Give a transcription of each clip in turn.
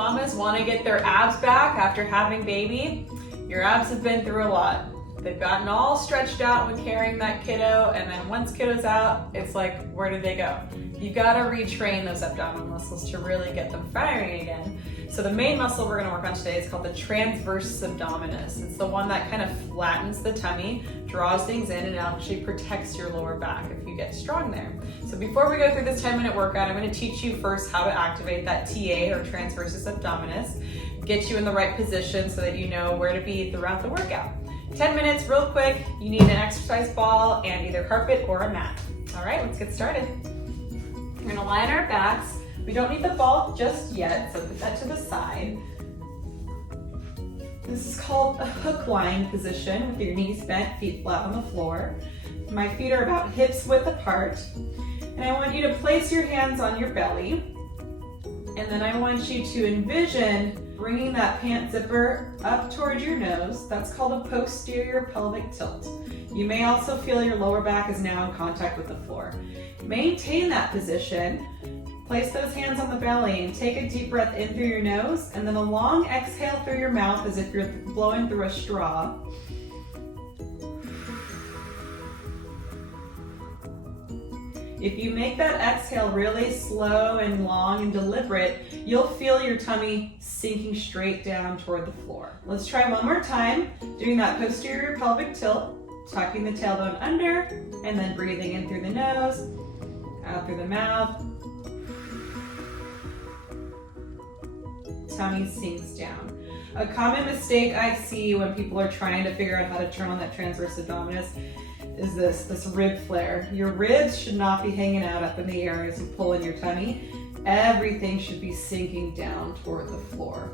mamas want to get their abs back after having baby, your abs have been through a lot. They've gotten all stretched out when carrying that kiddo, and then once kiddo's out, it's like, where did they go? You've got to retrain those abdominal muscles to really get them firing again. So the main muscle we're going to work on today is called the transversus abdominis. It's the one that kind of flattens the tummy, draws things in, and actually protects your lower back if you get strong there. So before we go through this 10-minute workout, I'm going to teach you first how to activate that TA or transversus abdominis, get you in the right position so that you know where to be throughout the workout. 10 minutes, real quick. You need an exercise ball and either carpet or a mat. All right, let's get started. We're going to lie on our backs. We don't need the ball just yet, so put that to the side. This is called a hook lying position with your knees bent, feet flat on the floor. My feet are about hips width apart. And I want you to place your hands on your belly. And then I want you to envision bringing that pant zipper up towards your nose. That's called a posterior pelvic tilt. You may also feel your lower back is now in contact with the floor. Maintain that position. Place those hands on the belly and take a deep breath in through your nose and then a long exhale through your mouth as if you're blowing through a straw. If you make that exhale really slow and long and deliberate, you'll feel your tummy sinking straight down toward the floor. Let's try one more time, doing that posterior pelvic tilt, tucking the tailbone under, and then breathing in through the nose, out through the mouth. Tummy sinks down. A common mistake I see when people are trying to figure out how to turn on that transversus abdominis is this rib flare. Your ribs should not be hanging out up in the air as you pull in your tummy. Everything should be sinking down toward the floor.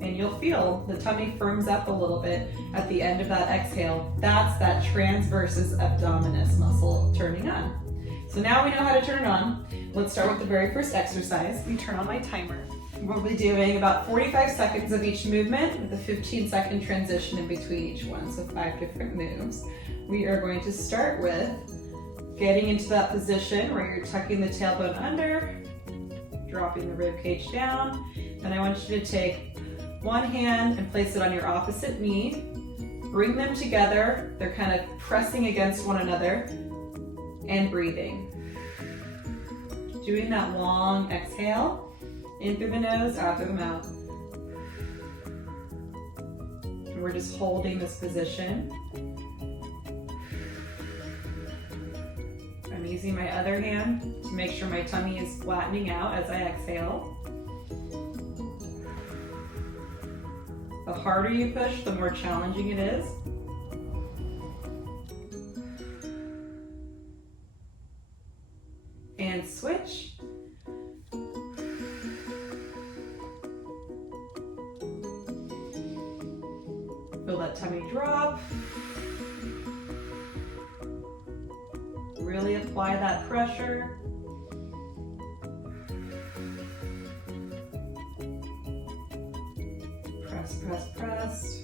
And you'll feel the tummy firms up a little bit at the end of that exhale. That's that transversus abdominis muscle turning on. So now we know how to turn it on. Let's start with the very first exercise. We turn on my timer. We'll be doing about 45 seconds of each movement with a 15-second transition in between each one, so 5 different moves. We are going to start with getting into that position where you're tucking the tailbone under, dropping the rib cage down. Then I want you to take one hand and place it on your opposite knee. Bring them together. They're kind of pressing against one another and breathing. Doing that long exhale. In through the nose, out through the mouth. And we're just holding this position. I'm using my other hand to make sure my tummy is flattening out as I exhale. The harder you push, the more challenging it is. And switch. Feel that tummy drop. Really apply that pressure. Press, press, press.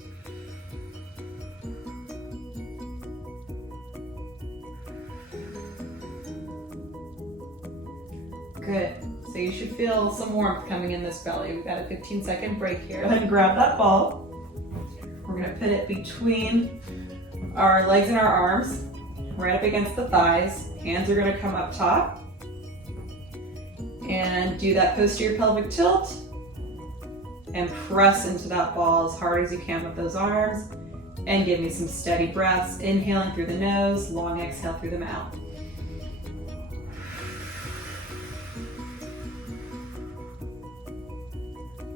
Good. So you should feel some warmth coming in this belly. We've got a 15-second break here. Go ahead and grab that ball. We're going to put it between our legs and our arms, right up against the thighs. Hands are going to come up top. And do that posterior pelvic tilt. And press into that ball as hard as you can with those arms. And give me some steady breaths. Inhaling through the nose, long exhale through the mouth.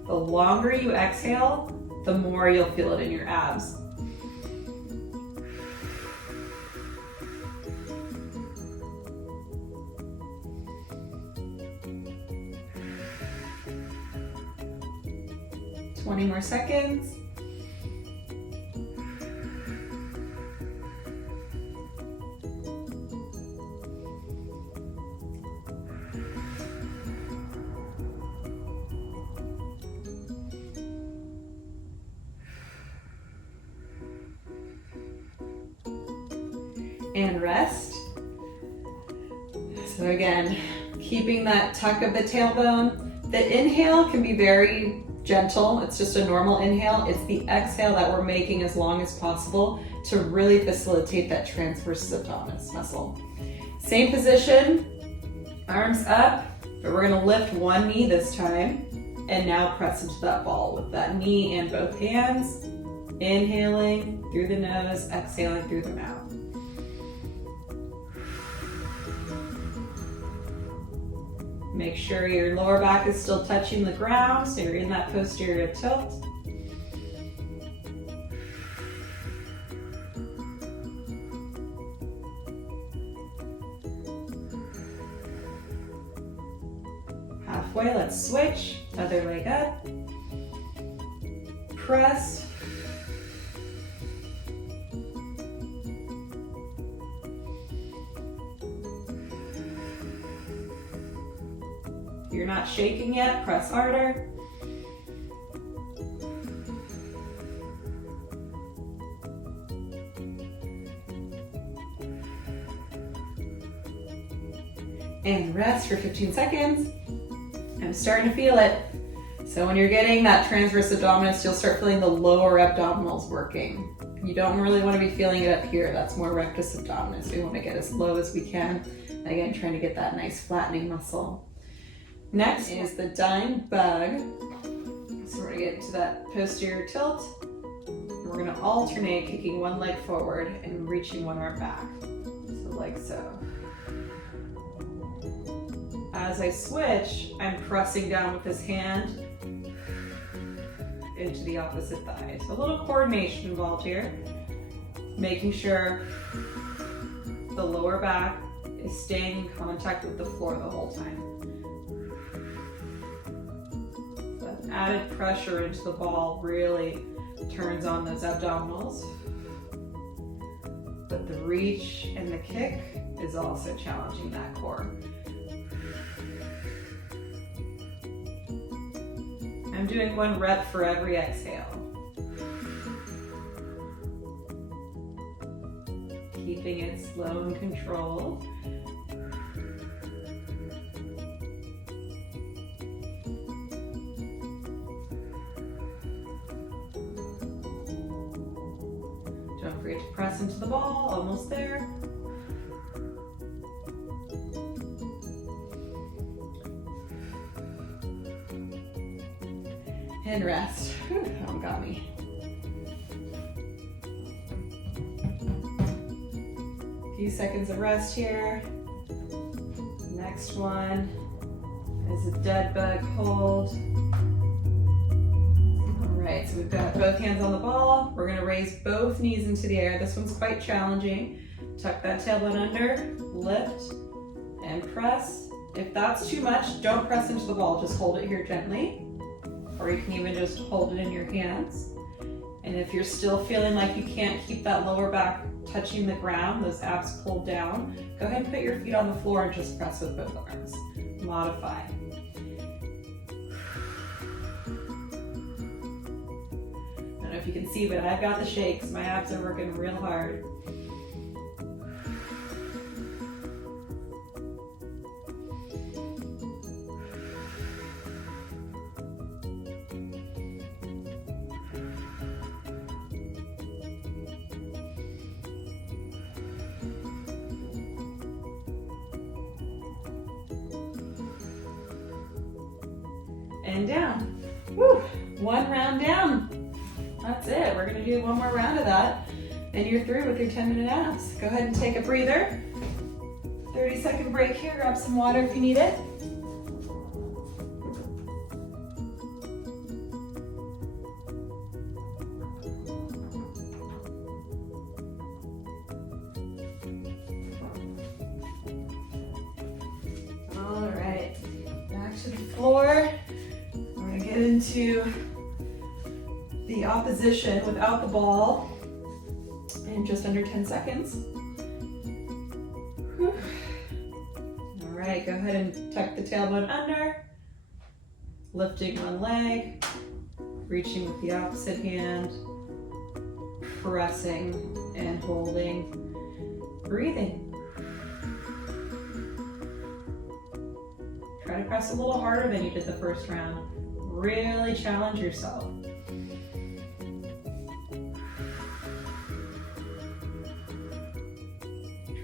The longer you exhale, the more you'll feel it in your abs. Twenty more seconds. And rest. So again, keeping that tuck of the tailbone. The inhale can be very gentle. It's just a normal inhale. It's the exhale that we're making as long as possible to really facilitate that transversus abdominis muscle. Same position, arms up, but we're gonna lift one knee this time and now press into that ball with that knee and both hands. Inhaling through the nose, exhaling through the mouth. Make sure your lower back is still touching the ground, so you're in that posterior tilt. Halfway, let's switch. Other leg up. Press. If you're not shaking yet, press harder. And rest for 15 seconds. I'm starting to feel it. So when you're getting that transverse abdominis, you'll start feeling the lower abdominals working. You don't really want to be feeling it up here. That's more rectus abdominis. We want to get as low as we can. Again, trying to get that nice flattening muscle. Next is the dying bug. So we're gonna get into that posterior tilt. And we're gonna alternate kicking one leg forward and reaching one arm back. So like so. As I switch, I'm pressing down with this hand into the opposite thigh. So a little coordination involved here. Making sure the lower back is staying in contact with the floor the whole time. Added pressure into the ball really turns on those abdominals. But the reach and the kick is also challenging that core. I'm doing 1 rep for every exhale. Keeping it slow and controlled. Don't forget to press into the ball, almost there. And rest. Whew, that one got me. A few seconds of rest here. Next one is a dead bug hold. Alright, so we've got both hands on the ball. We're going to raise both knees into the air. This one's quite challenging. Tuck that tailbone under, lift, and press. If that's too much, don't press into the ball. Just hold it here gently. Or you can even just hold it in your hands. And if you're still feeling like you can't keep that lower back touching the ground, those abs pulled down, go ahead and put your feet on the floor and just press with both arms. Modify. I don't know if you can see, but I've got the shakes. My abs are working real hard. And down. Woo! 1 round down. That's it. We're gonna do 1 more round of that, and you're through with your 10-minute abs. Go ahead and take a breather. 30-second break here. Grab some water if you need it. All right, back to the floor. Into the opposition without the ball in just under 10 seconds. Whew. All right, go ahead and tuck the tailbone under, lifting one leg, reaching with the opposite hand, pressing and holding, breathing. Try to press a little harder than you did the first round. Really challenge yourself.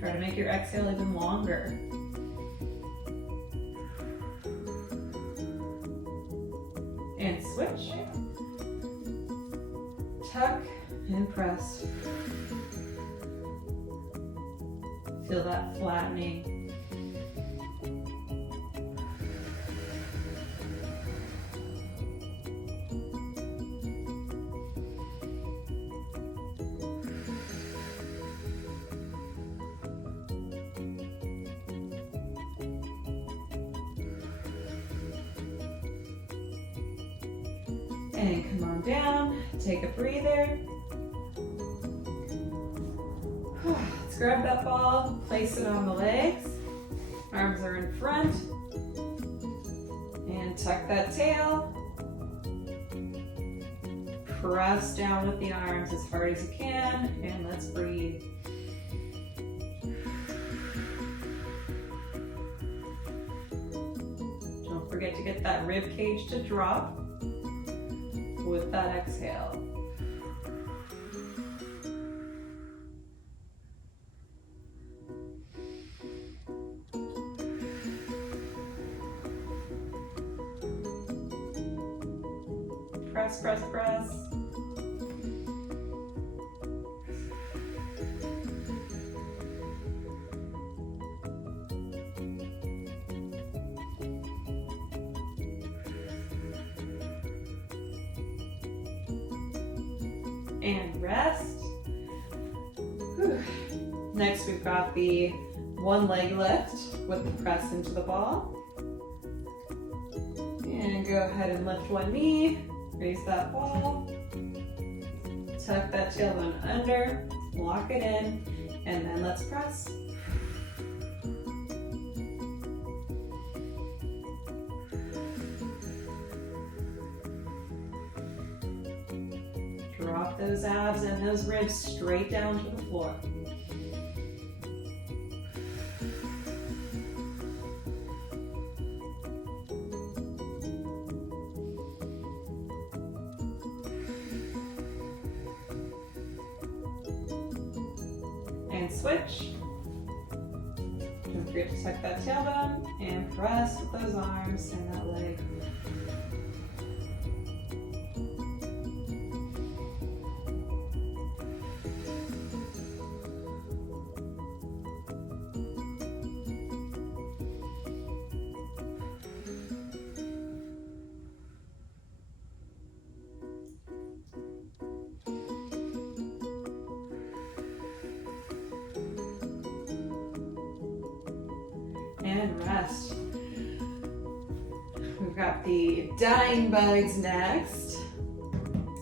Try to make your exhale even longer. And switch. Tuck and press. Feel that flattening. And come on down, take a breather. Let's grab that ball, place it on the legs. Arms are in front. And tuck that tail. Press down with the arms as hard as you can, and let's breathe. Don't forget to get that rib cage to drop with that exhale. Press, press, press. And rest. Whew. Next, we've got the one leg lift with the press into the ball. And go ahead and lift one knee, raise that ball, tuck that tailbone under, lock it in, and then let's press. Drop those abs and those ribs straight down to the floor. And switch. Don't forget to tuck that tailbone and press with those arms and that leg. And rest. We've got the dying bugs next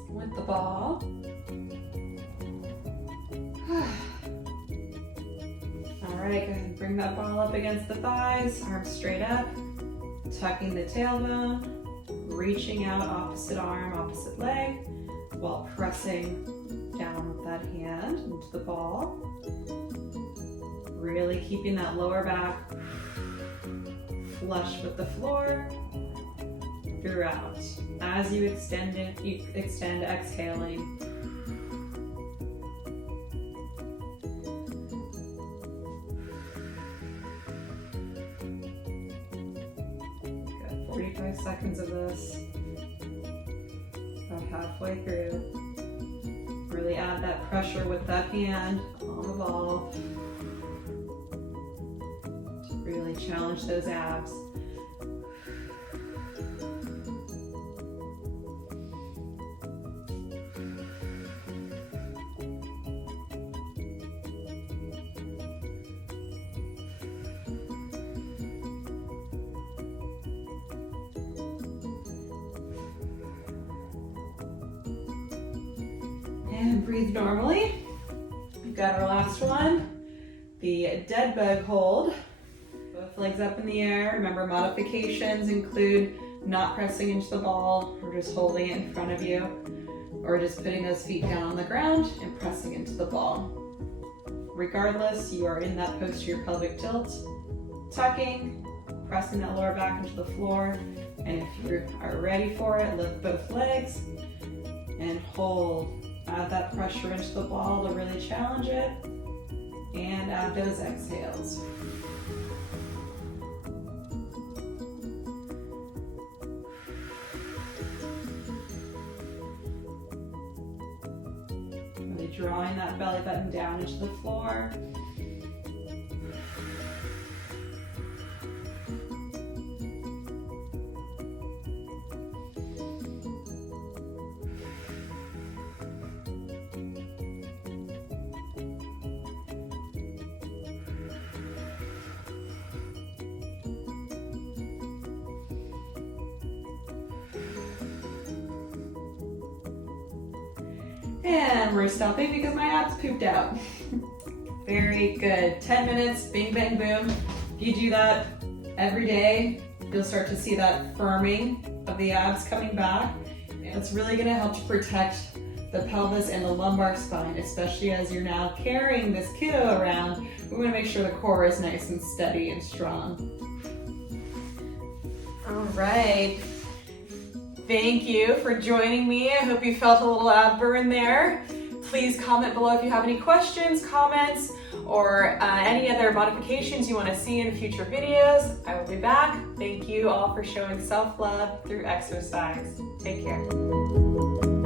with the ball. All right, go ahead and bring that ball up against the thighs, arms straight up, tucking the tailbone, reaching out opposite arm, opposite leg, while pressing down with that hand into the ball. Really keeping that lower back flush with the floor throughout. As you extend it, you extend exhaling. Good, 45 seconds of this. About halfway through. Really add that pressure with that hand on the ball. Really challenge those abs. And breathe normally. We've got our last one, the dead bug hold. Both legs up in the air. Remember, modifications include not pressing into the ball or just holding it in front of you, or just putting those feet down on the ground and pressing into the ball. Regardless, you are in that posterior pelvic tilt, tucking, pressing that lower back into the floor, And if you are ready for it, lift both legs and hold. Add that pressure into the ball to really challenge it. And add those exhales. Really drawing that belly button down into the floor. And we're stopping because my abs pooped out. Very good. 10 minutes, bing, bang, boom. If you do that every day, you'll start to see that firming of the abs coming back. It's really gonna help to protect the pelvis and the lumbar spine, especially as you're now carrying this kiddo around. We wanna make sure the core is nice and steady and strong. All right. Thank you for joining me. I hope you felt a little ab burn there. Please comment below if you have any questions, comments, or any other modifications you want to see in future videos. I will be back. Thank you all for showing self-love through exercise. Take care.